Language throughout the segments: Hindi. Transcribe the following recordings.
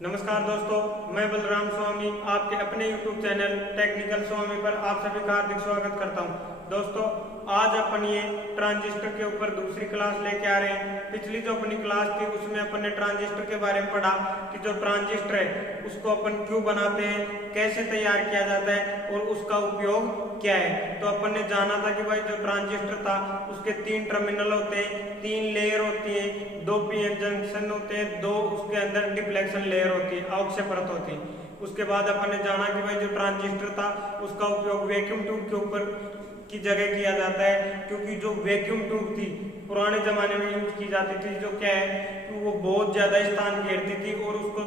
नमस्कार दोस्तों, मैं बलराम स्वामी आपके अपने YouTube चैनल टेक्निकल स्वामी पर आप सभी का हार्दिक स्वागत करता हूं। दोस्तों, आज अपन ये ट्रांजिस्टर के ऊपर दूसरी क्लास लेके आ रहे हैं। पिछली जो अपनी क्लास थी उसमें अपन ने ट्रांजिस्टर के बारे में पढ़ा कि जो ट्रांजिस्टर है उसको अपन क्यों बनाते हैं, कैसे तैयार किया जाता है और उसका उपयोग क्या है। तो अपन ने जाना था कि भाई जो ट्रांजिस्टर था उसके 3 टर्मिनल होते हैं, 3 लेयर होती है, 2 पीएन जंक्शन होते हैं, 2 उसके अंदर डिप्लेक्शन लेयर होती है, अक्षय परत होती है। उसके बाद अपन ने जाना कि भाई जो ट्रांजिस्टर था उसका उपयोग वैक्यूम ट्यूब के ऊपर की जगह किया जाता है, क्योंकि जो वैक्यूम ट्यूब थी पुराने जमाने में यूज की जाती थी, जो क्या है कि वो बहुत ज्यादा स्थान घेरती थी और उसको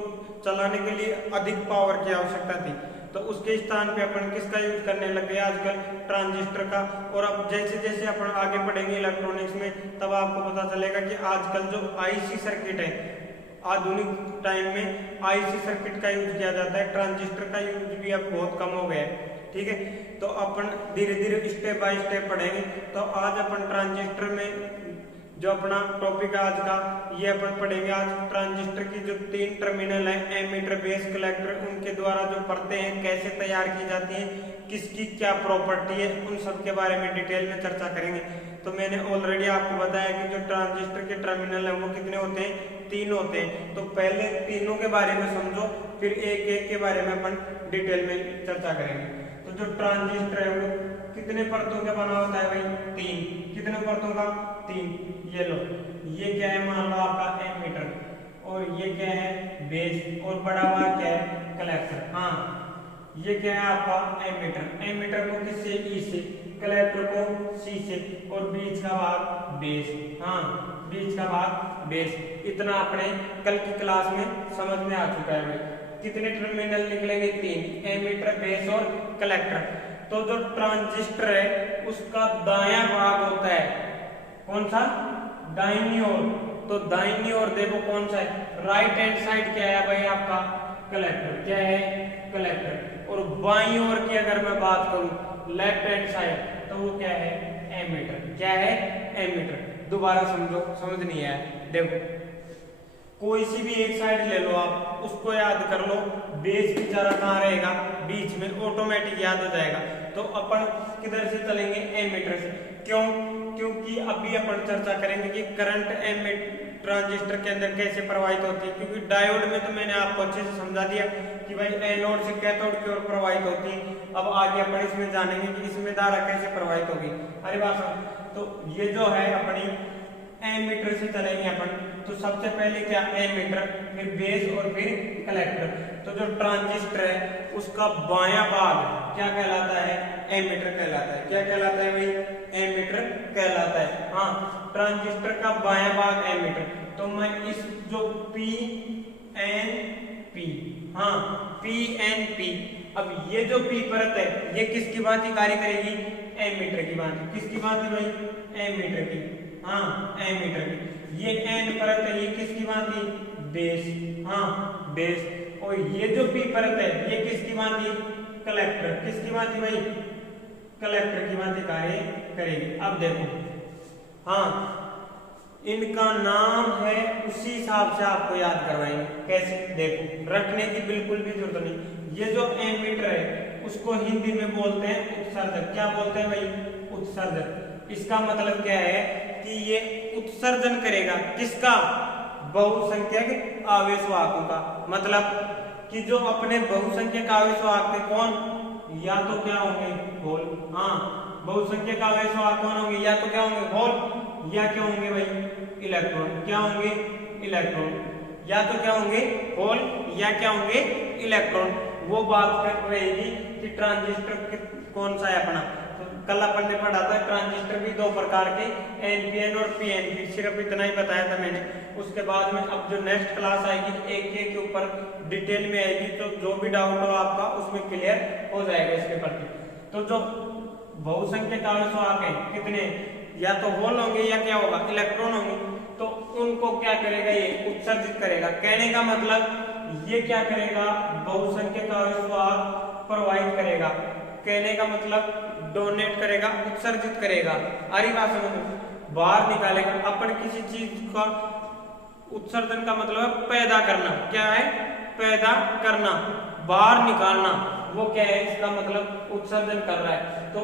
चलाने के लिए अधिक पावर की आवश्यकता थी। तो उसके स्थान पे अपन किसका यूज करने लग गए आजकल, ट्रांजिस्टर का। और अब जैसे जैसे अपन आगे बढ़ेंगे इलेक्ट्रॉनिक्स में तब आपको पता चलेगा कि आजकल जो आईसी सर्किट है, आधुनिक टाइम में आईसी सर्किट का यूज किया जाता है, ट्रांजिस्टर का यूज भी अब बहुत कम हो गया है। ठीक है, तो अपन धीरे धीरे स्टेप बाय स्टेप पढ़ेंगे। तो आज अपन ट्रांजिस्टर में जो अपना टॉपिक है आज का, ये अपन पढ़ेंगे आज ट्रांजिस्टर की जो 3 टर्मिनल है, एमीटर, बेस, कलेक्टर, उनके द्वारा जो परतें हैं कैसे तैयार की जाती हैं, किसकी क्या प्रॉपर्टी है, उन सब के बारे में डिटेल में चर्चा करेंगे। तो मैंने ऑलरेडी आपको बताया कि जो ट्रांजिस्टर के टर्मिनल है वो कितने होते हैं, 3 होते हैं। तो पहले तीनों के बारे में समझो, फिर एक एक के बारे में अपन डिटेल में चर्चा करेंगे। तो जो ट्रांजिस्टर है वो कितने परतों का बना होता है भाई, 3। कितने परतों का, 3। ये लो, ये क्या है, मान लो आपका एमीटर, और ये क्या है बेस, और बड़ा वाला क्या है कलेक्टर। हाँ, ये क्या है आपका एमीटर, एमीटर को किससे, ई से, कलेक्टर को सी से, और बीच का भाग बेस। हाँ, बीच का भाग बेस। इतना अपने कल की क्लास में समझ में आ चुका है भाई। कितने टर्मिनल निकलेंगे, 3, एमीटर, बेस और कलेक्टर। तो जो ट्रांजिस्टर है उसका दायां भाग होता है कौन सा, दाहिनी ओर। तो दाहिनी ओर देखो कौन सा है, राइट हैंड साइड क्या है भाई आपका, कलेक्टर। क्या है, कलेक्टर। और बाईं ओर की अगर मैं बात करूं, लेफ्ट हैंड साइड, तो वो क्या है, एमीटर। क्या है, एमीटर। दोबारा समझो, समझ नहीं आया, देखो कोई सी भी एक साइड ले लो आप, उसको याद कर लो, बेस बेचारा कहाँ रहेगा, बीच में, ऑटोमेटिक याद हो जाएगा। तो अपन किधर से चलेंगे, एमीटर से। क्यों, क्योंकि अभी अपन चर्चा करेंगे कि करंट ट्रांजिस्टर के अंदर कैसे प्रवाहित होती है। क्योंकि डायोड में तो मैंने आपको अच्छे से समझा दिया कि भाई एनोड से कैथोड की ओर प्रवाहित होती है। अब आगे अपन इसमें जानेंगे कि इसमें धारा कैसे प्रवाहित होगी। अरे बात, तो ये जो है अपनी एमीटर से चलेंगे अपन। तो सबसे पहले क्या, एमीटर, फिर बेस और फिर कलेक्टर। तो जो ट्रांजिस्टर है उसका बायां भाग क्या कहलाता है, एमीटर कहलाता है। क्या कहलाता है भाई, एमीटर कहलाता है। हाँ, ट्रांजिस्टर का बायां भाग एमीटर। तो मैं इस जो पी एन पी, हाँ पी एन पी, अब ये जो पी परत है ये किसकी भांति कार्य करेगी, एमीटर की भांति। किसकी भांति भाई, एमीटर की। हाँ, एमीटर की। ये एन परत है ये किसकी भांति, बेस। हाँ, बेस। और ये जो पी परत है ये किसकी भांति, कलेक्टर। किसकी भांति भाई, कलेक्टर की भांति कार्य करेगी। अब देखो, हाँ इनका नाम है उसी हिसाब से आपको याद करवाएंगे। कैसे, देखो रखने की बिल्कुल भी जरूरत नहीं। ये जो एमीटर है उसको हिंदी में बोलते हैं उत्सर्जक। क्या बोलते हैं भाई, उत्सर्जक। इसका मतलब क्या है कि ये उत्सर्जन करेगा किसका, बहुसंख्यक आवेश वाहकों का। मतलब कि जो अपने बहुसंख्यक आवेश वाहक थे कौन, या तो क्या होंगे होल। हाँ, बहुसंख्यक आवेश वाहक कौन होंगे, या तो क्या होंगे होल, या क्या होंगे भाई इलेक्ट्रॉन। क्या होंगे, इलेक्ट्रॉन। या तो क्या होंगे होल, या क्या होंगे इलेक्ट्रॉन। वो बात कर रहेगी कि ट्रांजिस्टर कौन सा है अपना। तो कल अपन ने पढ़ा था ट्रांजिस्टर भी 2 प्रकार के, एनपीएन और पीएनपी। सिर्फ इतना ही बताया था मैंने। उसके बाद में अब जो नेक्स्ट क्लास आएगी एक एक के ऊपर डिटेल में आएगी, तो जो भी डाउट हो आपका उसमें क्लियर हो जाएगा इसके प्रति। तो जो बहुसंख्यक आवेश वाहक है कितने, या तो होल होंगे या क्या होगा, इलेक्ट्रॉन होंगे। तो उनको क्या करेगा, ये उत्सर्जित करेगा। कहने का मतलब ये क्या करेगा, बहुसंख्यक आवेश वाहक प्रवाहित करेगा। कहने का मतलब डोनेट करेगा, उत्सर्जित करेगा। अरे बात समझो, बाहर निकालेगा। अपन किसी चीज का उत्सर्जन का मतलब है पैदा करना। क्या है, पैदा करना, बाहर निकालना, वो क्या है, इसका मतलब उत्सर्जन कर रहा है। तो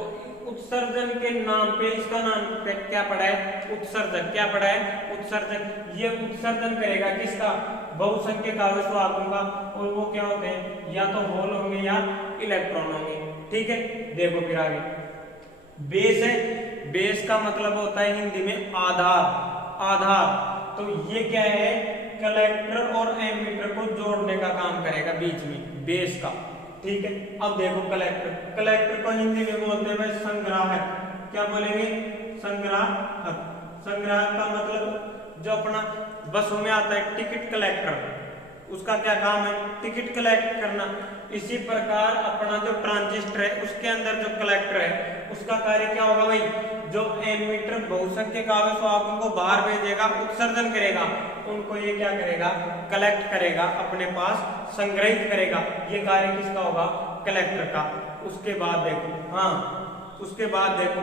उत्सर्जन के नाम पे इसका नाम पे क्या पड़ा है, उत्सर्जक। क्या पड़ा है, उत्सर्जक। ये उत्सर्जन करेगा किसका, बहुसंख्यक आवेश वाहकों का, और वो क्या होते हैं, या तो होल होंगे या इलेक्ट्रॉन होंगे। ठीक है, देखो फिर आगे बेस है। बेस का मतलब होता है हिंदी में आधार, आधार। तो ये क्या है, कलेक्टर और एमीटर को जोड़ने का काम करेगा बीच में, बेस का। ठीक है, अब देखो कलेक्टर, कलेक्टर को हिंदी में बोलते हैं भाई संग्राहक। क्या बोलेंगे, संग्राहक। संग्राहक का मतलब जो अपना बसों में आता है टिकट कलेक्टर, उसका क्या काम है, टिकट कलेक्ट करना। इसी प्रकार अपना जो ट्रांजिस्टर है उसके अंदर जो कलेक्टर है उसका कार्य क्या होगा भाई, जो एमीटर बहुसंख्यक आवेश वाहकों को बाहर भेजेगा, उत्सर्जन करेगा, उनको ये क्या करेगा, कलेक्ट करेगा, अपने पास संग्रहित करेगा। ये कार्य किसका होगा, कलेक्टर का। उसके बाद देखो, हाँ उसके बाद देखो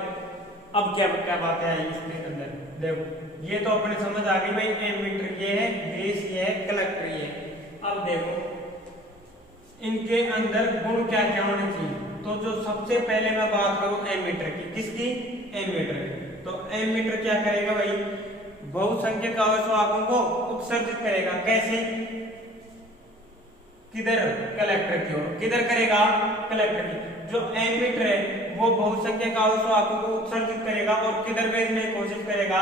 अब क्या क्या बातें आई इसके अंदर। देखो ये तो अपने समझ आ गई भाई, एमीटर ये है, बेस ये है, कलेक्टर ये है। अब देखो इनके अंदर गुण क्या क्या होने चाहिए। तो जो सबसे पहले मैं बात करूं एमीटर की, किसकी, एमीटर की। तो एमीटर क्या करेगा भाई, बहुसंख्यक आवेश वाहकों को उत्सर्जित करेगा। कैसे, किधर, कलेक्टर की ओर। किधर करेगा, कलेक्टर की। जो एमीटर है वो बहुसंख्यक आवेश वाहकों को उत्सर्जित करेगा और किधर भेजने की कोशिश करेगा,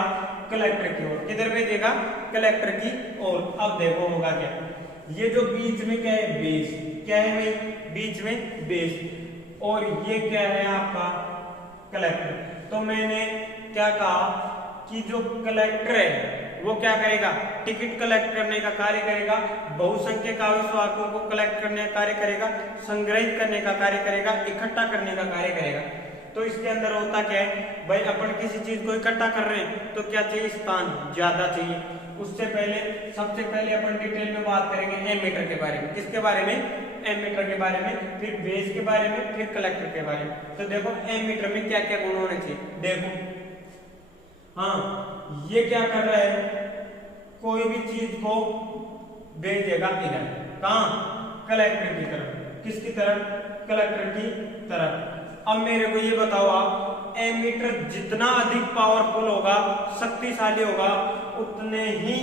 कलेक्टर की ओर। किधर भेजेगा, कलेक्टर की ओर। अब देखो होगा क्या, ये जो बीच में क्या है, बेस। क्या है भाई, बीच में बेस, और ये क्या है आपका कलेक्टर। तो मैंने क्या कहा कि जो कलेक्टर है वो क्या करेगा, टिकट कलेक्ट करने का कार्य करेगा, बहुसंख्यक आवेश वाहकों को कलेक्ट करने का कार्य करेगा, संग्रहित करने का कार्य करेगा, इकट्ठा करने का कार्य करेगा। तो इसके अंदर होता क्या है भाई, अपन किसी चीज को इकट्ठा कर रहे हैं तो क्या चाहिए, स्थान ज्यादा चाहिए। उससे पहले सबसे पहले अपन डिटेल में बात करेंगे एमीटर के बारे में। किसके बारे में, एमीटर के बारे में, फिर बेस के बारे में, फिर कलेक्टर के बारे में। तो देखो एमीटर में क्या क्या गुण होने चाहिए। देखो हाँ ये क्या कर रहा है, कोई भी चीज को भेजेगा इधर, कहाँ, कलेक्टर की तरफ। किसकी तरफ, कलेक्टर की तरफ। अब मेरे को ये बताओ आप, एमीटर जितना अधिक पावरफुल होगा, शक्तिशाली होगा, उतने ही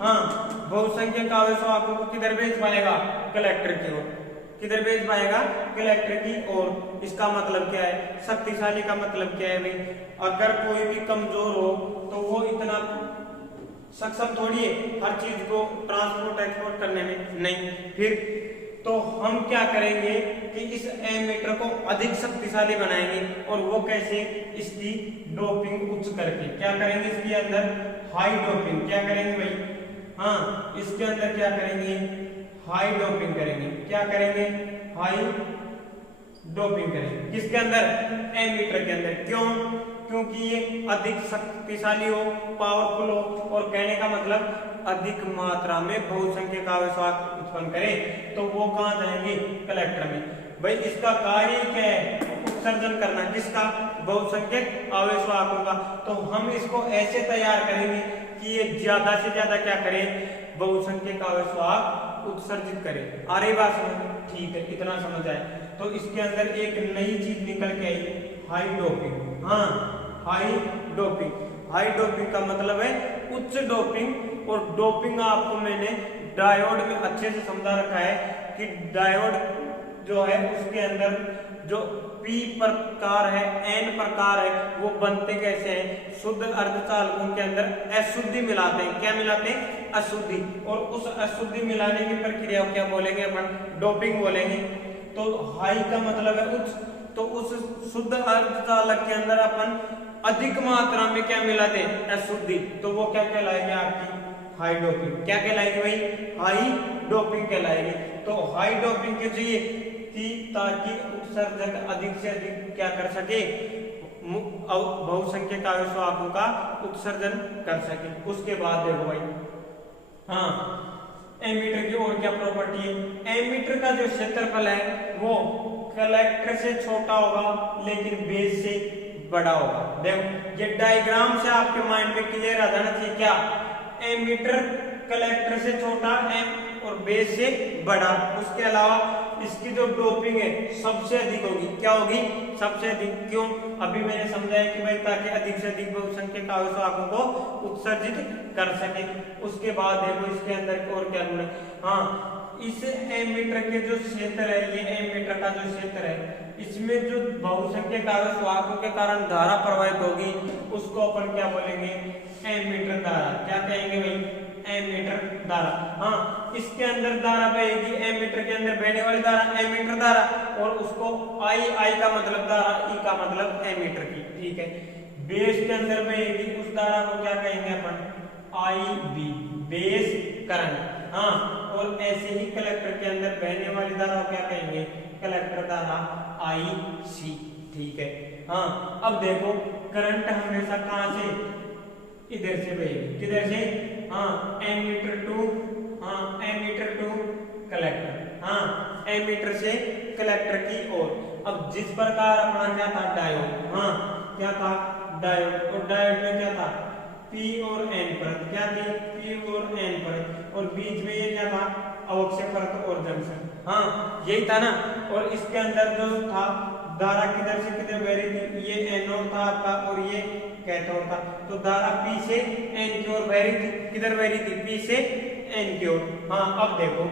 हाँ बहुसंख्यक आवेश वाहकों को किधर भेज पाएगा, कलेक्टर की ओर। किधर भेज पाएगा, कलेक्टर की ओर। इसका मतलब क्या है, शक्तिशाली का मतलब क्या है भाई, अगर कोई भी कमजोर हो तो वो इतना सक्षम थोड़ी है हर चीज को ट्रांसपोर्ट एक्सपोर्ट करने में, नहीं। फिर तो हम क्या करेंगे कि इस एमीटर को अधिक शक्तिशाली बनाएंगे, और वो कैसे, इसकी डोपिंग उच्च करके। क्या करेंगे, इसके अंदर हाई डोपिंग। क्या करेंगे भाई, हाँ इसके अंदर क्या करेंगे, हाई डोपिंग करेंगे। क्या करेंगे, हाई डोपिंग करेंगे। किसके अंदर, एमीटर के अंदर। क्यों, क्योंकि ये अधिक शक्तिशाली हो, पावरफुल हो, और कहने का मतलब अधिक मात्रा में बहुसंख्यक आवेश वाहक उत्पन्न करे। तो वो कहाँ जाएंगे, कलेक्टर में। भाई इसका कार्य क्या है, उत्सर्जन करना। किसका, बहुसंख्यक आवेश वाहकों का। तो हम इसको ऐसे तैयार करेंगे कि ये ज्यादा से ज्यादा क्या करे, बहुसंख्यक आवेश वाहक उत्सर्जित करे। आ रही बात समझ, ठीक है, इतना समझ आए। तो इसके अंदर एक नई चीज निकल के आई, हाई डोपिंग। हाँ हाई डोपिंग। हाई डोपिंग का मतलब है उच्च डोपिंग। और डोपिंग आपको मैंने डायोड में अच्छे से समझा रखा है कि डायोड जो है उसके अंदर जो पी प्रकार है, एन प्रकार है, वो बनते कैसे हैं, शुद्ध अर्धचालकों के अंदर अशुद्धि मिलाते हैं। क्या मिलाते हैं, अशुद्धि। और उस अशुद्धि मिलाने की प्रक्रिया को क्या बोलेंगे अपन, डोपिंग बोलेंगे। तो हाई का मतलब है उच्च। तो उस शुद्ध अर्धचालक के अंदर अपन अधिक मात्रा में क्या मिलाते हैं, अशुद्धि। तो वो क्या कहलाएगी, आपकी हाई डोपिंग। क्या कहलाएगी भाई, हाई डोपिंग कहलाएगी। तो हाई डोपिंग के चाहिए कि ताकि उत्सर्जक अधिक से अधिक क्या कर सके, बहुसंख्यक आवेश वाहकों का उत्सर्जन कर सके। उसके बाद देखो भाई, हाँ एमीटर की और क्या प्रॉपर्टी है, एमीटर का जो क्षेत्रफल है वो कलेक्टर से छोटा होगा लेकिन बेस से बड़ा होगा। देखो ये डायग्राम से आपके माइंड में क्लियर आ जाना चाहिए। क्या, एमीटर कलेक्टर से छोटा और बेस से बड़ा। उसके अलावा इसकी जो डोपिंग है सबसे अधिक होगी। क्या होगी? सबसे अधिक। क्यों? अभी मैंने समझाया कि भाई ताकि अधिक से अधिक बहुसंख्यक आवेशवाहकों को उत्सर्जित कर सके। उसके बाद देखो इसके अंदर और क्या गुण है। हाँ, इस एमीटर के जो क्षेत्र है, ये एमीटर का जो क्षेत्र है, इसमें जो बहुसंख्यक आवेशवाहकों के कारण धारा प्रवाहित होगी उसको अपन क्या बोलेंगे? एमीटर धारा। क्या कहेंगे भाई? एमीटर धारा। हाँ, इसके अंदर धारा बहेगी, एमीटर के अंदर बहने वाली धारा एमीटर धारा, और उसको आई का मतलब धारा, ई का मतलब एमीटर की। ठीक है। बेस के अंदर बहेगी उस धारा को क्या कहेंगे अपन? आई बी, बेस करंट। हाँ, और ऐसे ही कलेक्टर के अंदर बहने वाली धारा को क्या कहेंगे? कलेक्टर धारा, आई सी। ठीक है। हाँ, अब देखो करंट हमेशा कहां से? इधर से बहेगी। किधर से? हाँ, एमीटर टू, हाँ एमीटर टू कलेक्टर, हाँ एमीटर से कलेक्टर की ओर। अब जिस प्रकार अपना क्या था? डायोड। हाँ, क्या था? डायोड। और डायोड में क्या था? पी और एन परत। क्या थी? पी और एन परत। और बीच में ये क्या था? अवक्षय परत और जंक्शन। हाँ, यही था ना। और इसके अंदर जो था धारा किधर से किधर बह रही थी? ये एनोड था आपका और ये कैथोड था। तो धारा पी से एन की ओर बह रही थी। किधर बह रही थी? पी से एन की ओर। हाँ, अब देखो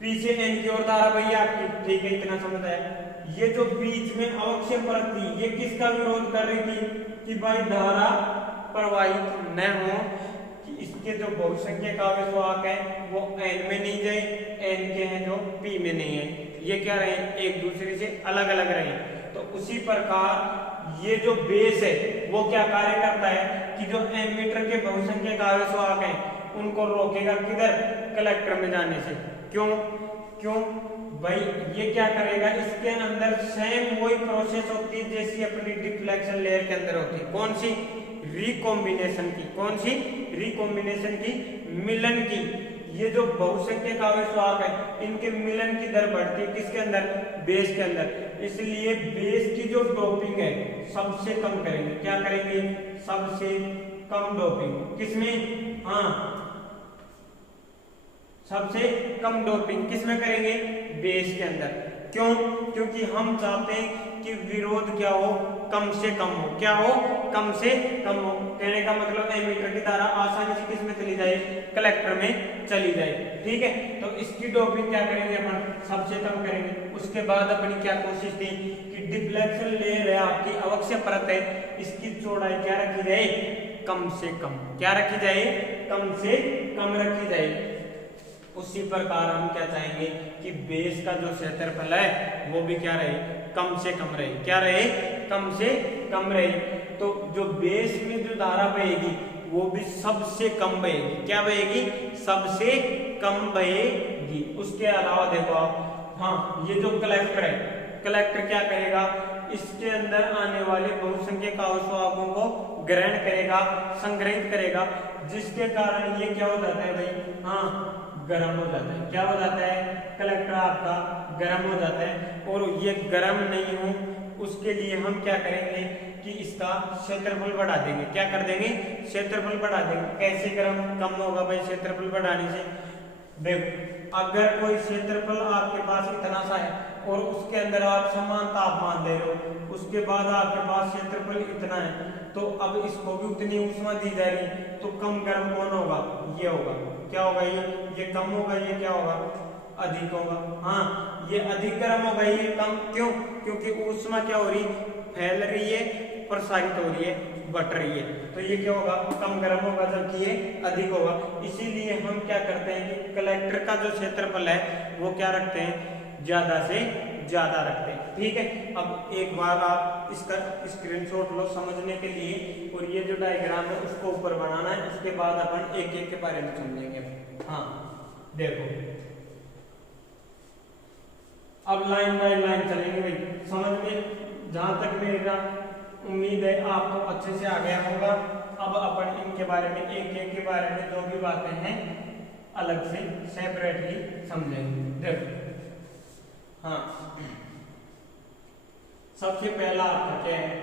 पी से एन की ओर धारा बही आपकी। ठीक है, इतना समझ आया। ये जो बीच में अवक्षय परत थी, ये किसका विरोध कर रही थी? कि भाई धारा प्रवाहित न हो, कि इसके जो बहुसंख्यक आवेशवाहक है वो एन में नहीं जाए, एन के हैं जो पी में नहीं है, ये क्या रहे? एक दूसरे से अलग अलग रहे। तो उसी प्रकार ये जो बेस है वो क्या कार्य करता है कि जो एमीटर के बहुसंख्यक आवेशवाहक हैं उनको रोकेगा किधर? कलेक्टर में जाने से। क्यों? भाई ये क्या करेगा? इसके अंदर सेम वही प्रोसेस होती है जैसी अपनी डिफ्लेक्शन लेयर के अंदर होती है। कौन सी? रिकॉम्बिनेशन की। कौन सी? रिकॉम्बिनेशन की, मिलन की। ये जो बहुसंख्यक आवेशवाहक है इनके मिलन की दर बढ़ती है किसके अंदर? बेस के अंदर। इसलिए बेस की जो डोपिंग है सबसे कम करेंगे। क्या करेंगे? सबसे कम डोपिंग। किसमें? हाँ, सबसे कम डोपिंग किसमें करेंगे? बेस के अंदर। क्यों? क्योंकि हम चाहते हैं कि विरोध क्या हो? कम से कम हो। क्या हो? कम से कम हो। कहने का मतलब एमीटर की धारा आसानी से किस में चली जाए? कलेक्टर में चली जाए। ठीक है, तो इसकी डोपिंग क्या करेंगे अपन? सबसे कम करेंगे। उसके बाद अपनी क्या कोशिश थी कि डिफ्लेक्शन लेयर है आपकी, अवक्षय परत है, इसकी चौड़ाई क्या रखी जाए? कम से कम। क्या रखी जाए? कम से कम रखी जाए। उसी प्रकार हम क्या चाहेंगे कि बेस का जो क्षेत्रफल है वो भी क्या रहे? कम से कम रहे। क्या रहे? कम से कम रहे। तो जो बेस में जो धारा बहेगी वो भी सबसे कम बहेगी। क्या बहेगी? सबसे कम बहेगी। उसके अलावा देखो आप, हाँ ये जो कलेक्टर है, कलेक्टर क्या करेगा? इसके अंदर आने वाले बहुसंख्यक आवेशवाहकों को ग्रहण करेगा, संग्रहित करेगा, जिसके कारण ये क्या हो जाता है भाई? हाँ, गर्म हो जाता है। क्या हो जाता है? कलेक्टर आपका गर्म हो जाता है। और ये गर्म नहीं हो उसके लिए हम क्या करेंगे कि इसका क्षेत्रफल बढ़ा देंगे। क्या कर देंगे? क्षेत्रफल बढ़ा देंगे। कैसे गर्म कम होगा भाई क्षेत्रफल बढ़ाने से? देखो, अगर कोई क्षेत्रफल आपके पास इतना सा है और उसके अंदर आप समान तापमान दे रहे हो, उसके बाद आपके पास क्षेत्रफल इतना है, तो अब इसको भी उतनी ऊष्मा दी जा रही है, तो कम गर्म कौन होगा? ये होगा। क्या होगा? ये कम होगा, ये क्या होगा? अधिक होगा। हाँ, ये अधिक गर्म होगा, ये कम। क्यों? क्योंकि ऊष्मा क्या हो रही? फैल रही है, प्रसारित हो रही है, बट रही है। तो ये क्या होगा? कम गर्म होगा, जबकि ये अधिक होगा। इसीलिए हम क्या करते हैं कि कलेक्टर का जो क्षेत्रफल है वो क्या रखते हैं? ज्यादा से ज्यादा रखते हैं। ठीक है, अब एक बार आप इसका स्क्रीनशॉट लो समझने के लिए, और ये जो डायग्राम है उसको ऊपर बनाना है। उसके बाद अपन एक एक के बारे में समझेंगे। हाँ देखो, अब लाइन बाय लाइन चलेंगे भाई। समझ में जहां तक मेरा उम्मीद है आपको अच्छे से आ गया होगा। अब अपन इनके बारे में एक एक के बारे में जो भी बातें हैं अलग से सेपरेटली समझेंगे। देखो, हाँ सबसे पहला आपका क्या है?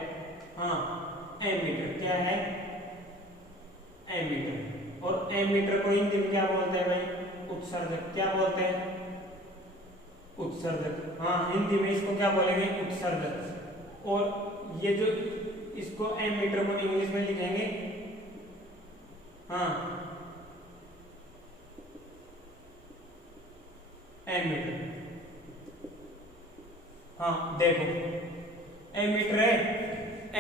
हाँ, एमीटर। क्या है? एमीटर। और एमीटर को हिंदी में क्या बोलते हैं भाई? उत्सर्जक। क्या बोलते हैं? उत्सर्जक। हाँ, हिंदी में इसको क्या बोलेंगे? उत्सर्जक। और ये जो इसको एमीटर को इंग्लिश में लिखेंगे, हाँ, एमीटर। हाँ देखो, एमीटर है,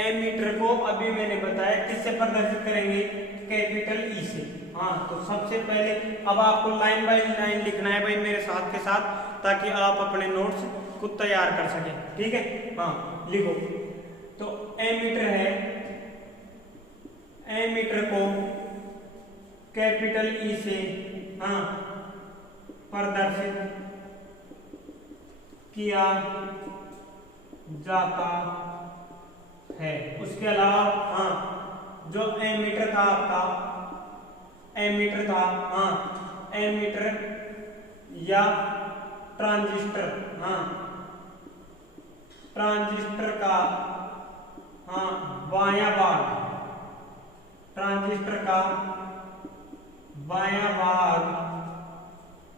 एमीटर को अभी मैंने बताया किससे प्रदर्शित करेंगे? कैपिटल ई से। हाँ, तो सबसे पहले अब आपको लाइन बाय लाइन लिखना है भाई मेरे साथ के साथ, ताकि आप अपने नोट्स खुद तैयार कर सकें। ठीक है? हाँ लिखो। तो एमीटर है, एमीटर को कैपिटल ई से, हाँ, प्रदर्शित किया जाता है। उसके अलावा, हाँ, जो एमीटर था आपका, एमीटर था, हाँ, एमीटर या ट्रांजिस्टर, हाँ, ट्रांजिस्टर का, हाँ, बायां भाग, ट्रांजिस्टर का बायां भाग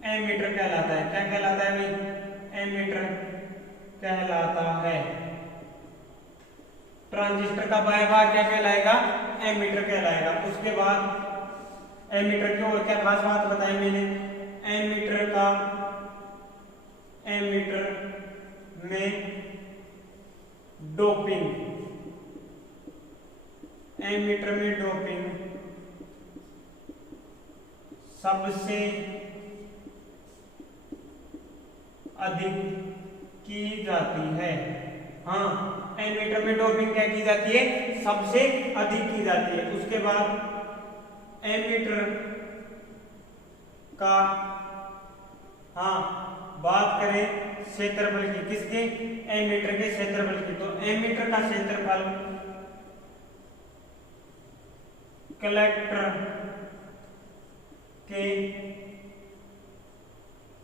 एमीटर कहलाता है। क्या कहलाता है भाई? एमीटर कहलाता है। ट्रांजिस्टर का बायां भाग क्या कहलाएगा? एमीटर कहलाएगा। उसके बाद एमीटर की और क्या खास बात बताई मैंने? एमीटर का, एमीटर में डोपिंग, एमीटर में डोपिंग सबसे अधिक की जाती है। हाँ, एमीटर में डोपिंग क्या की जाती है? सबसे अधिक की जाती है। उसके बाद एमीटर का, हाँ, बात करें क्षेत्रफल की, किसके? एमीटर के क्षेत्रफल की। तो एमीटर का क्षेत्रफल कलेक्टर के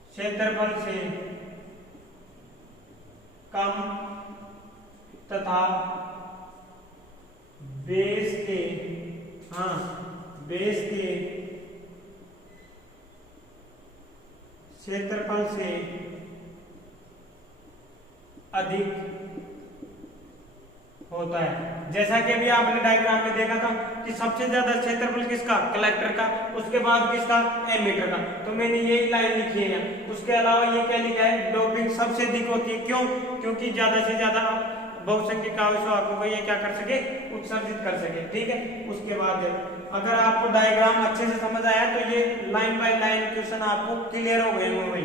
क्षेत्रफल से कम तथा बेस के, हाँ, बेस के क्षेत्रफल से अधिक होता है। जैसा कि अभी आपने डायग्राम में देखा था कि सबसे ज्यादा क्षेत्रफल किसका? कलेक्टर का। उसके बाद किसका? एमीटर का। तो मैंने यही लाइन लिखी है। उसके अलावा ये क्या लिखा है? डोपिंग सबसे अधिक होती है। क्यों? क्योंकि ज्यादा से ज्यादा बहुसंख्यक आवेशों को ये क्या कर सके? उत्सर्जित कर सके। ठीक है? उसके बाद अगर आपको डायग्राम अच्छे से समझ आया तो ये लाइन बाय लाइन क्वेश्चन आपको क्लियर हो गए होंगे।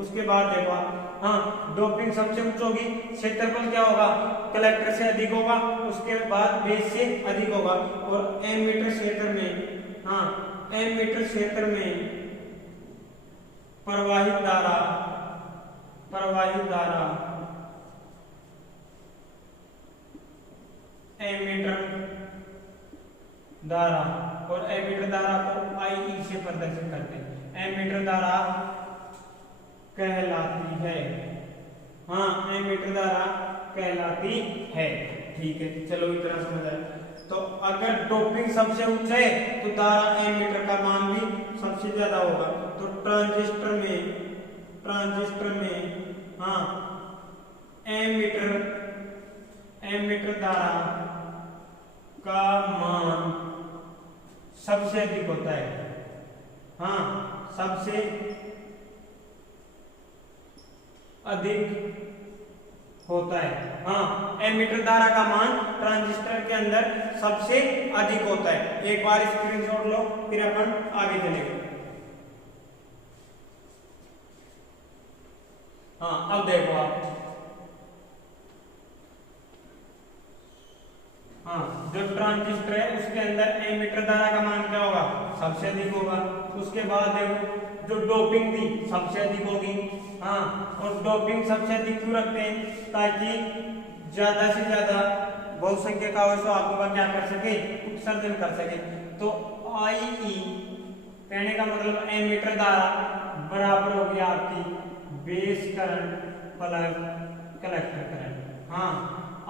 उसके बाद देखो आप, हाँ, डोपिंग सबसे उच्च होगी, क्षेत्रफल क्या होगा? कलेक्टर से अधिक होगा, उसके बाद बेस से अधिक होगा। और एमीटर क्षेत्र में, हाँ, एमीटर क्षेत्र में प्रवाहित धारा, प्रवाहित धारा एमीटर धारा, और एमीटर धारा को आई से प्रदर्शित करते हैं। एमीटर धारा कहलाती है, हाँ, एमीटर धारा कहलाती है। ठीक है, चलो इतना समझ आया। तो अगर डोपिंग सबसे उच्च है तो धारा एमीटर का मान भी सबसे ज्यादा होगा। तो ट्रांजिस्टर में, ट्रांजिस्टर में, हाँ, एमीटर, एमीटर धारा का मान सबसे अधिक होता है। हाँ, सबसे अधिक होता है। हाँ, एमीटर धारा का मान ट्रांजिस्टर के अंदर सबसे अधिक होता है। एक बार स्क्रीनशॉट लो, फिर अपन आगे चलेंगे। हाँ, अब देखो आप, हाँ, जो ट्रांजिस्टर है उसके अंदर एमीटर धारा का मान क्या होगा? सबसे अधिक होगा। उसके बाद देखो, जो डोपिंग थी सबसे अधिक होगी। हाँ, और डोपिंग सबसे अधिक क्यों रखते हैं? ताकि ज्यादा से ज्यादा बहुसंख्यक आवेशों आपको क्या कर सके? उत्सर्जन कर सके। तो आई ई कहने का मतलब एमीटर धारा बराबर होगी आपकी base current plus collector current. हाँ,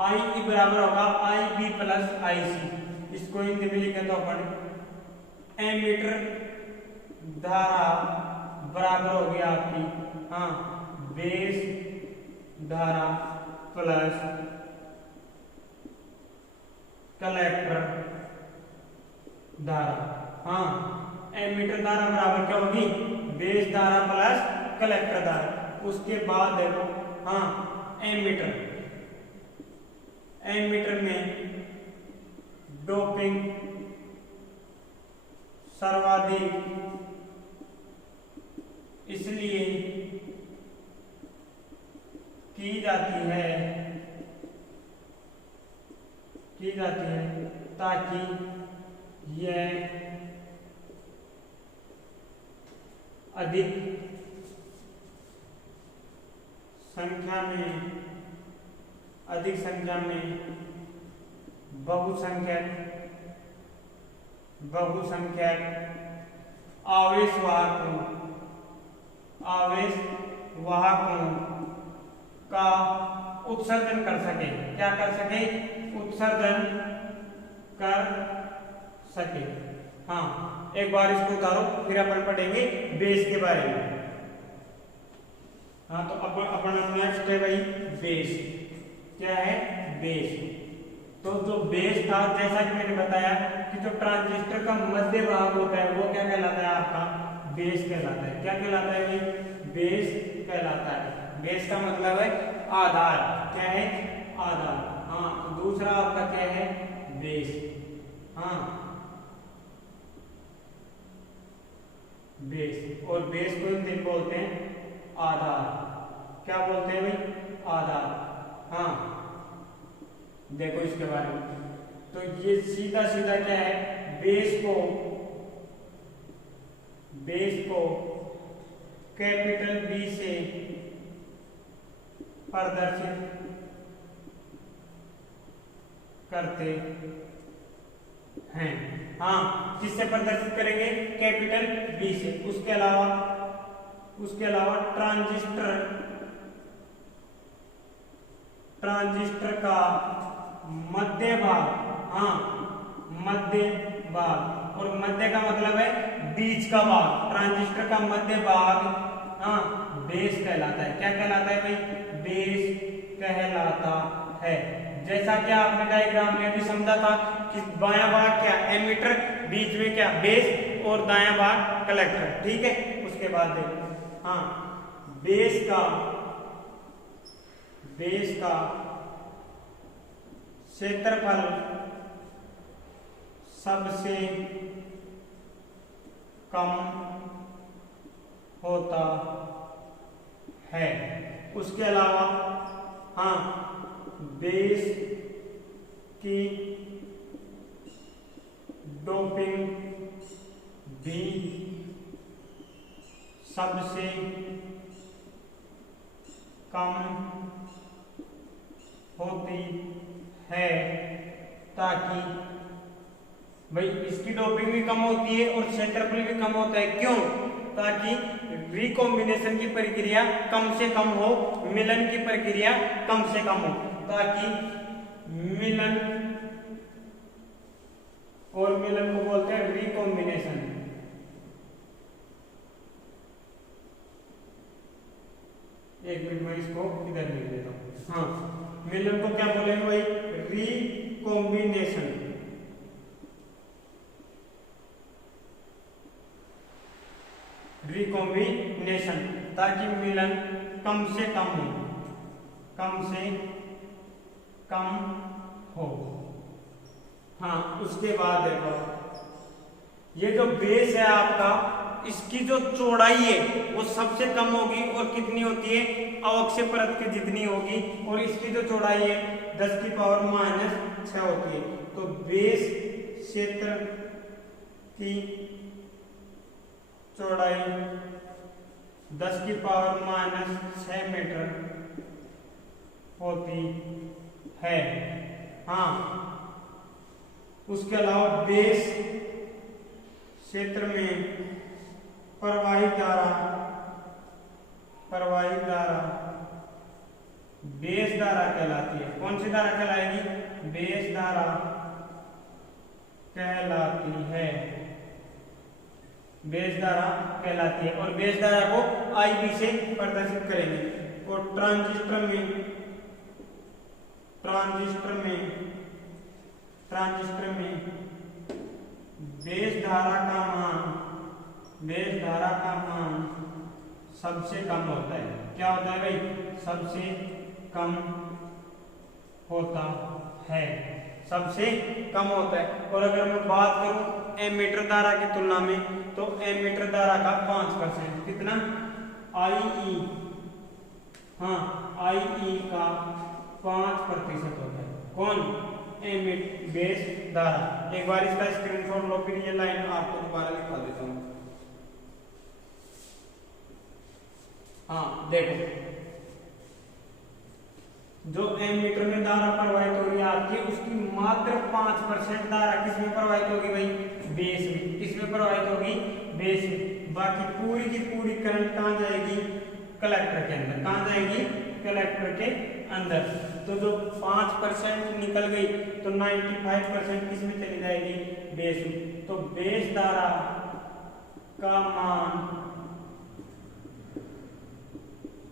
आई ई बराबर होगा आई बी प्लस आई सी। इसको हिंदी में लिखे तो अपन एमीटर धारा बराबर होगी आपकी, हाँ, बेस धारा प्लस कलेक्टर धारा। हाँ, एमीटर धारा बराबर क्या होगी, बेस धारा प्लस कलेक्टर धारा। उसके बाद देखो, हाँ, एमीटर, एमीटर में डोपिंग सर्वाधिक इसलिए की जाती है ताकि यह अधिक संख्या में बहुसंख्यक आवेशवाहकों का उत्सर्जन कर सके। क्या कर सके, उत्सर्जन कर सके। हाँ, एक बार इसको उतारो, फिर अपन पढ़ेंगे बेस के बारे में। हाँ, तो अपन नेक्स्ट है भाई बेस। क्या है, बेस। तो जो बेस था, जैसा कि मैंने बताया कि जो ट्रांजिस्टर का मध्य भाग होता है वो क्या कहलाता है, आपका बेस कहलाता है। क्या कहलाता है भाई, बेस कहलाता है। बेस का मतलब है आधार। क्या है, आधार। हाँ, तो दूसरा आपका क्या है, बेस। हाँ, बेस। और बेस को हिंदी में बोलते हैं आधार। क्या बोलते हैं भाई, आधार। हाँ, देखो इसके बारे में, तो ये सीधा सीधा क्या है, बेस को कैपिटल बी से प्रदर्शित करते हैं। हाँ, किससे प्रदर्शित करेंगे, कैपिटल बी से। उसके अलावा ट्रांजिस्टर का मध्य भाग, हाँ, मध्य भाग, और मध्य का मतलब है बीच का भाग। ट्रांजिस्टर का मध्य भाग, हाँ, बेस कहलाता है। क्या कहलाता है भाई, बेस कहलाता है। जैसा कि आपने डायग्राम में भी समझा था कि बायां भाग क्या, एमीटर, बीच में क्या, बेस, और दायां भाग कलेक्टर। ठीक है, उसके बाद देखो, हाँ, बेस का क्षेत्रफल सबसे कम होता है। उसके अलावा, हाँ, बेस की डोपिंग भी सबसे कम होती है, ताकि भाई इसकी डोपिंग भी कम होती है और क्षेत्रफल भी कम होता है। क्यों, ताकि रिकॉम्बिनेशन की प्रक्रिया कम से कम हो, मिलन की प्रक्रिया कम से कम हो, ताकि मिलन को बोलते हैं रिकॉम्बिनेशन। एक मिनट में इसको इधर लिख देता हूं। हाँ, मिलन को क्या बोलेंगे भाई, रिकॉम्बिनेशन। रिकॉम्बिनेशन, ताकि मिलन कम से कम हो। हाँ, उसके बाद देखो, ये जो बेस है आपका, इसकी जो चौड़ाई है वो सबसे कम होगी, और कितनी होती है, अवक्षय परत की जितनी होगी, और इसकी जो चौड़ाई है 10⁻⁻⁶ होती है। तो बेस क्षेत्र की चौड़ाई 10⁻⁶ मीटर होती है। हाँ, उसके अलावा बेस क्षेत्र में प्रवाहित धारा बेस धारा कहलाती है। कौन सी धारा कहलाएगी, बेस धारा कहलाती है। बेस धारा कहलाती है और बेस धारा को IB से प्रदर्शित करेंगे। और ट्रांजिस्टर में बेस धारा का मान सबसे कम होता है। क्या होता है भाई? सबसे कम होता है, सबसे कम होता है। और अगर मैं बात करूं एमीटर धारा की तुलना में, तो एमीटर धारा का 5%, कितना? IE, हाँ IE का 5% होता है। कौन? बेस धारा। एक बार इसका स्क्रीनशॉट लो, फिर ये लाइन आपको दोबारा लिखा देता हूं। हाँ देखो, जो एमीटर में धारा प्रवाहित हो रही है आपकी, उसकी मात्र 5% धारा किसमें प्रवाहित होगी भाई? बेस में। किसमें प्रवाहित होगी? बेस में। बाकी पूरी की पूरी करंट कहां जाएगी? कलेक्टर के अंदर। कहां जाएगी? कलेक्टर के अंदर। तो जो 5% निकल गई, तो 95% किसमें चली जाएगी? बेस में। तो बेस धारा का मान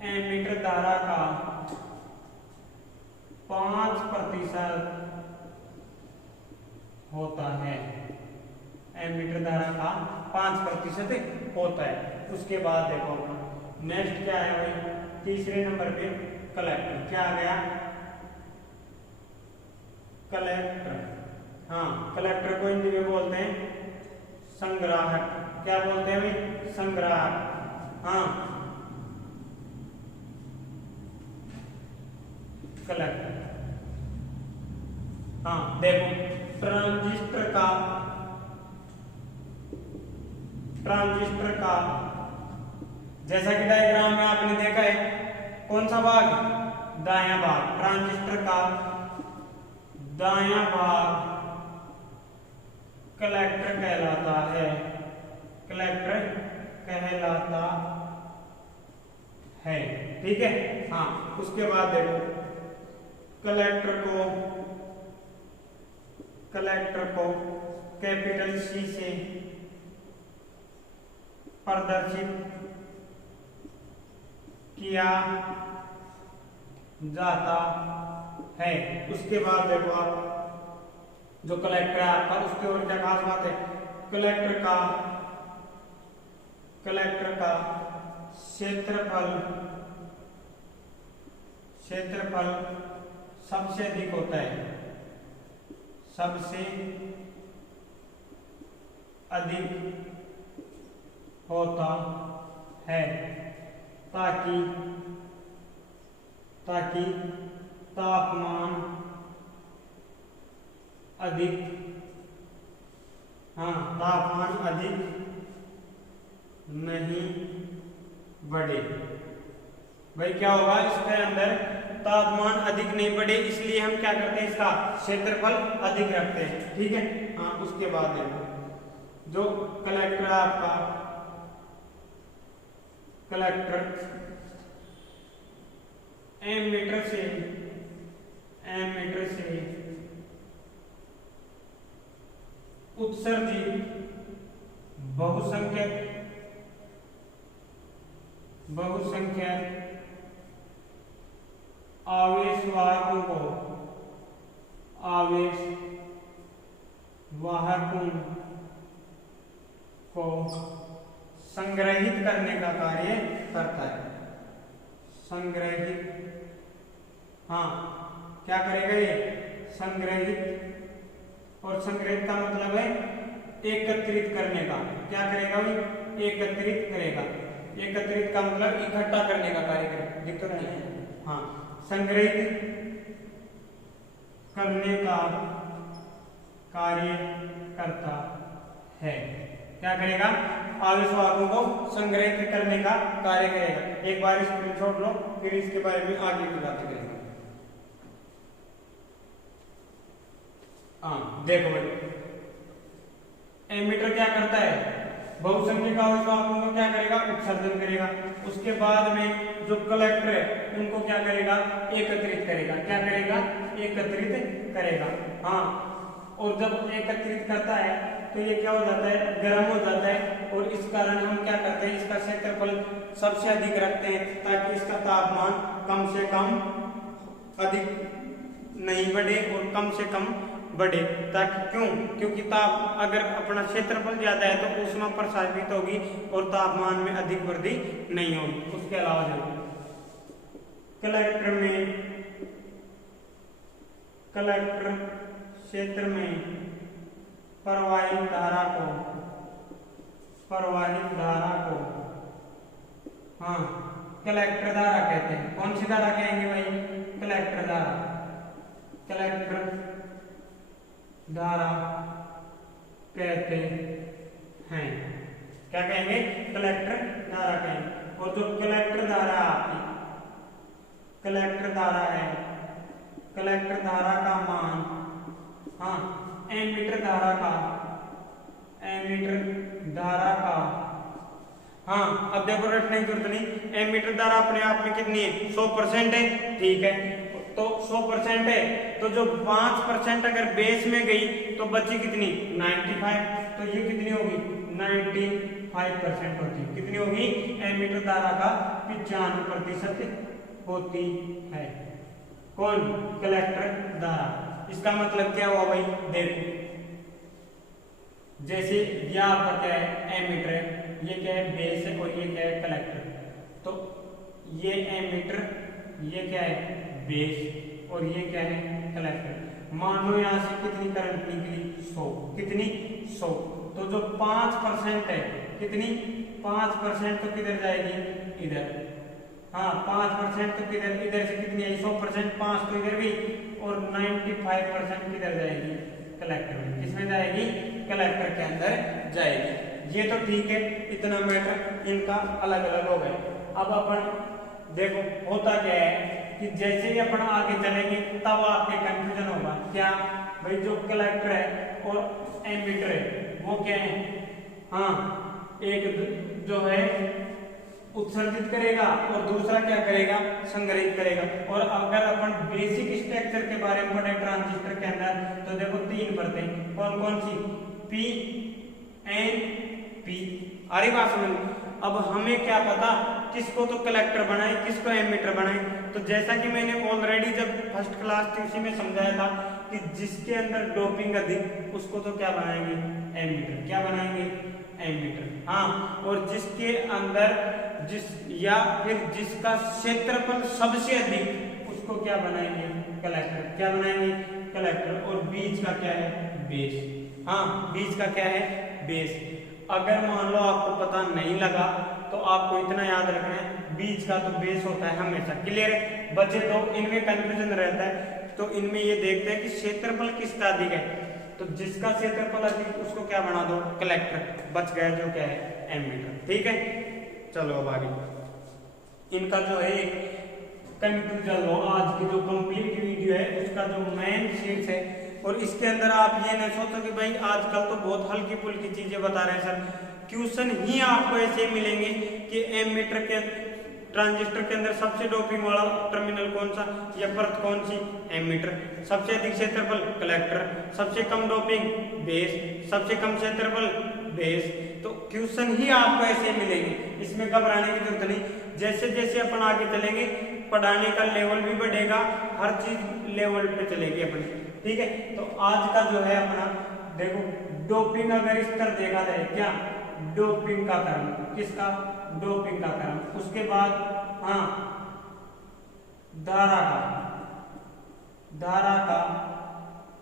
एमीटर धारा का 5% होता है। एमीटर धारा का 5% होता है। उसके बाद देखो अपना नेक्स्ट क्या है भाई? तीसरे नंबर पे कलेक्टर। क्या आ गया? कलेक्टर। हाँ, कलेक्टर को हिंदी में बोलते हैं संग्राहक। क्या बोलते हैं भाई? संग्राहक। हाँ, कलेक्टर। हाँ देखो, ट्रांजिस्टर का जैसा कि डायग्राम में आपने देखा है, कौन सा भाग? दायां भाग। ट्रांजिस्टर का दायां भाग कलेक्टर कहलाता है। कलेक्टर कहलाता है, ठीक है। हाँ, उसके बाद देखो, कलेक्टर को कैपिटल C से प्रदर्शित किया जाता है। उसके बाद देखो आप, जो कलेक्टर है आपका, उसके और क्या खास बात है? कलेक्टर का क्षेत्रफल सबसे अधिक होता है। सबसे अधिक होता है, ताकि तापमान अधिक नहीं बढ़े। भाई क्या होगा? इसके अंदर तापमान अधिक नहीं बढ़े, इसलिए हम क्या करते हैं? इसका क्षेत्रफल अधिक रखते हैं, ठीक है। हाँ, उसके बाद देखो, जो कलेक्टर है आपका, कलेक्टर एमीटर से उत्सर्जित बहुसंख्यक आवेशवाहकों को संग्रहित करने का कार्य करता है। संग्रहित, हाँ क्या करेगा ये? संग्रहित। और संग्रहित का मतलब है एकत्रित करने का। क्या करेगा भाई? एकत्रित करेगा। एकत्रित का मतलब इकट्ठा करने का कार्य करेगा। दिख तो नहीं है? हाँ, संग्रहित करने का कार्य करता है। क्या करेगा? आवेशवाहकों को संग्रहित करने का कार्य करेगा। एक बार स्क्रीनशॉट लो, फिर इसके बारे में आगे की बातें करेंगे। हाँ देखो भाई, एमीटर क्या करता है? बहुसंख्यक आवेशवाहकों को क्या करेगा? उत्सर्जन करेगा। उसके बाद में जो कलेक्टर है उनको क्या करेगा? एकत्रित करेगा। क्या करेगा? एकत्रित करेगा। हाँ, और जब एकत्रित करता है तो तो ये क्या हो जाता है, गर्म हो जाता है, और इस कारण हम क्या करते हैं, इसका क्षेत्रफल सबसे अधिक रखते हैं ताकि इसका तापमान कम से कम अधिक नहीं बढ़े और कम से कम बढ़े। ताकि क्यों, क्योंकि ताप अगर अपना क्षेत्रफल ज्यादा है तो ऊष्मा प्रसारित होगी और तापमान में अधिक वृद्धि नहीं होगी। उसके अलावा देखो कलेक्टर क्षेत्र में प्रवाहित धारा को हाँ कलेक्टर धारा कहते हैं। कौन सी धारा कहेंगे भाई, कलेक्टर धारा कहते हैं। क्या कहेंगे, कलेक्टर धारा कहेंगे। और जो कलेक्टर धारा आपकी कलेक्टर धारा है, कलेक्टर धारा का मान हाँ एमीटर धारा का हाँ अब देखो रटने की जरूरत नहीं, एमीटर धारा अपने आप में कितनी है, 100% है, ठीक है। तो 100% है तो जो 5% अगर बेस में गई तो बची कितनी, 95, तो ये कितनी होगी, 95% होती है। कितनी होगी, एमीटर धारा का 95% होती है। कौन, कलेक्टर धारा। इसका मतलब क्या हुआ भाई, देखो जैसे यह आपका क्या है, एमीटर है, ये क्या है, बेस है, और ये क्या है, कलेक्टर। तो ये एमीटर, ये क्या है, बेस, और ये क्या है, कलेक्टर। मान लो यहाँ से कितनी करंट निकली, 100, कितनी, 100। तो जो 5% है, कितनी, 5% तो किधर जाएगी, इधर। हाँ 5% तो किधर, इधर से कितनी आई, 100%, 5 तो इधर भी, और 95% किधर जाएगी, कलेक्टर में। किसमें जाएगी, कलेक्टर के अंदर जाएगी। ये तो ठीक है, इतना मैटर इनका अलग अलग हो गया। अब अपन देखो होता क्या है कि जैसे ही अपन आगे चलेंगे तब आपके कंफ्यूजन होगा। क्या भाई, जो कलेक्टर है और एमीटर है वो क्या है, हाँ एक जो है उत्सर्जित करेगा और दूसरा क्या करेगा, संग्रहित करेगा। और अगर अपन बेसिक स्ट्रक्चर के बारे में पढ़े ट्रांजिस्टर के अंदर तो देखो 3 परतें, कौन कौन सी, पी एन पी। अरे बात समझ। अब हमें क्या पता किसको तो कलेक्टर बनाए, किसको एमीटर बनाए। तो जैसा कि मैंने ऑलरेडी जब फर्स्ट क्लास थी उसी में समझाया था कि जिसके अंदर डोपिंग अधिक उसको तो क्या बनाएंगे, एमीटर। क्या बनाएंगे, एमीटर। हाँ, और जिसके अंदर या फिर जिसका क्षेत्रफल सबसे अधिक उसको क्या बनाएंगे, कलेक्टर। क्या बनाएंगे, कलेक्टर। और बीच का क्या है, बेस। हाँ, बीच का क्या है, बेस। अगर मान लो आपको पता नहीं लगा तो आपको इतना याद रखना है, बीच का तो बेस होता है हमेशा। क्लियर है बच्चे, तो इनमें कंफ्यूजन रहता है। तो इनमें ये देखते हैं कि क्षेत्रफल किसका अधिक है, तो जिसका क्षेत्रफल अधिक उसको क्या बना दो, कलेक्टर। बच गया जो क्या है, एमीटर। ठीक है, चलो अब आगे इनका जो है कंफ्यूजन लो। आज की जो कंप्लीट वीडियो है उसका जो मेन शीट्स है, और इसके अंदर आप ये नहीं सोचो कि भाई आजकल तो बहुत हल्की फुल्की चीजें बता रहे हैं सर। क्वेश्चन ही आपको ऐसे मिलेंगे कि एमीटर के ट्रांजिस्टर के अंदर सबसे डोपिंग वाला टर्मिनल कौन सा या परत कौन सी, एमीटर। सबसे अधिक क्षेत्रफल, कलेक्टर। सबसे कम डोपिंग, बेस। सबसे कम क्षेत्रफल, बेस। तो क्वेश्चन ही आपको ऐसे मिलेंगे, इसमें घबराने की जरूरत नहीं। जैसे जैसे अपन आगे चलेंगे पढ़ाने का लेवल भी बढ़ेगा, हर चीज लेवल पे चलेगी अपनी। ठीक है, तो आज का जो है अपना देखो, डोपिंग अगर इस तरह देखा जाए, क्या, डोपिंग का क्रम, किसका, डोपिंग का क्रम। उसके बाद हाँ धारा का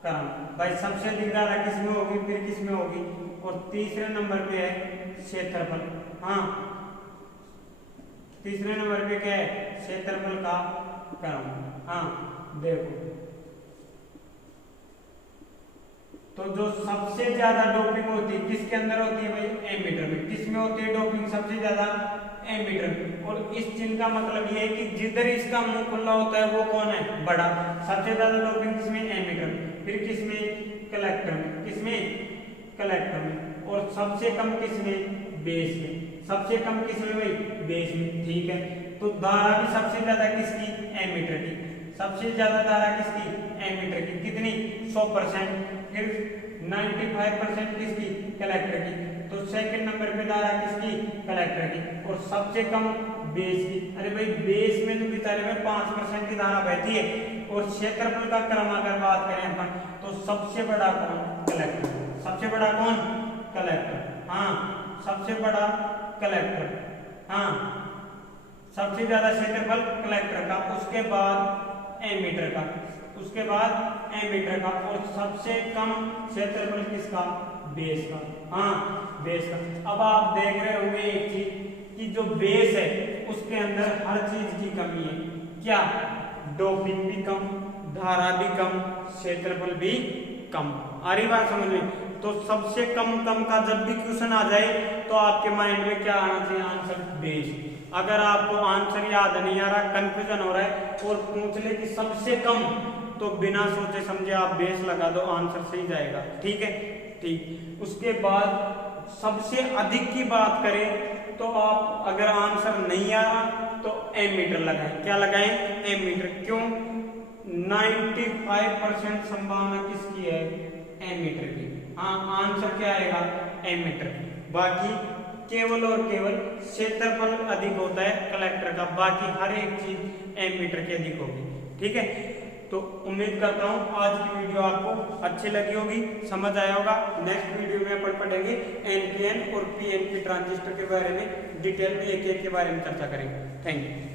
क्रम। भाई सबसे अधिक धारा किसमें होगी, फिर किसमें होगी, और तीसरे नंबर पे है क्षेत्रफल। हाँ, तीसरे नंबर पे क्या है, क्षेत्रफल का क्रम। हाँ देखो, तो जो सबसे ज्यादा डोपिंग होती है किसके अंदर होती है भाई, एमीटर में। किसमें होती है डोपिंग सबसे ज्यादा, एमीटर में। और इस चिन्ह का मतलब ये है कि जिधर इसका मुंह खुला होता है वो कौन है, बड़ा। सबसे ज्यादा डोपिंग किसमें, एमीटर में। फिर किसमें, कलेक्टर में। किसमें, कलेक्टर में। और सबसे कम किसमें, बेस में। सबसे कम किसमें भाई, बेस में। ठीक है, तो धारा भी सबसे ज्यादा किसकी, एमीटर की। सबसे ज्यादा धारा किसकी, एमीटर की। कितनी, 100%। फिर 95% किसकी, कलेक्टर की। तो सेकंड नंबर पे धारा किसकी, कलेक्टर की। और सबसे कम बेस की। अरे भाई बेस में तो बेचारे में 5% की धारा बहती है। और क्षेत्रफल का क्रम अगर बात करें अपन तो सबसे बड़ा कौन, कलेक्टर। सबसे बड़ा कौन, कलेक्टर। हाँ सबसे बड़ा कलेक्टर। हाँ सबसे ज्यादा क्षेत्रफल कलेक्टर का, उसके बाद एमीटर का, उसके बाद एमीटर का। और सबसे कम क्षेत्रफल किसका, बेस का। हाँ बेस का। अब आप देख रहे होंगे एक चीज कि जो बेस है उसके अंदर हर चीज की कमी है। क्या, डोपिंग भी कम, धारा भी कम, क्षेत्रफल भी कम। आ रही बात समझ में। तो सबसे कम का जब भी क्वेश्चन आ जाए तो आपके माइंड में क्या आना चाहिए, आंसर बेस। अगर आपको आंसर याद नहीं आ रहा, कंफ्यूजन हो रहा है और पूछ ले कि सबसे कम, तो बिना सोचे समझे आप बेस लगा दो, आंसर सही जाएगा। ठीक है, ठीक। उसके बाद सबसे अधिक की बात करें तो आप अगर आंसर नहीं आ रहा तो एमीटर लगाएं। क्या लगाएं, एमीटर। क्यों, 95% संभावना किसकी है, एमीटर की। हाँ आंसर क्या आएगा, एमीटर। बाकी केवल और केवल क्षेत्रफल अधिक होता है कलेक्टर का, बाकी हर एक चीज एमीटर की अधिक होगी। ठीक है, तो उम्मीद करता हूँ आज की वीडियो आपको अच्छी लगी होगी, समझ आया होगा। नेक्स्ट वीडियो में अपन पढ़ेंगे एनपीएन और पीएनपी ट्रांजिस्टर के बारे में, डिटेल में एक एक के बारे में चर्चा करेंगे। Thank you.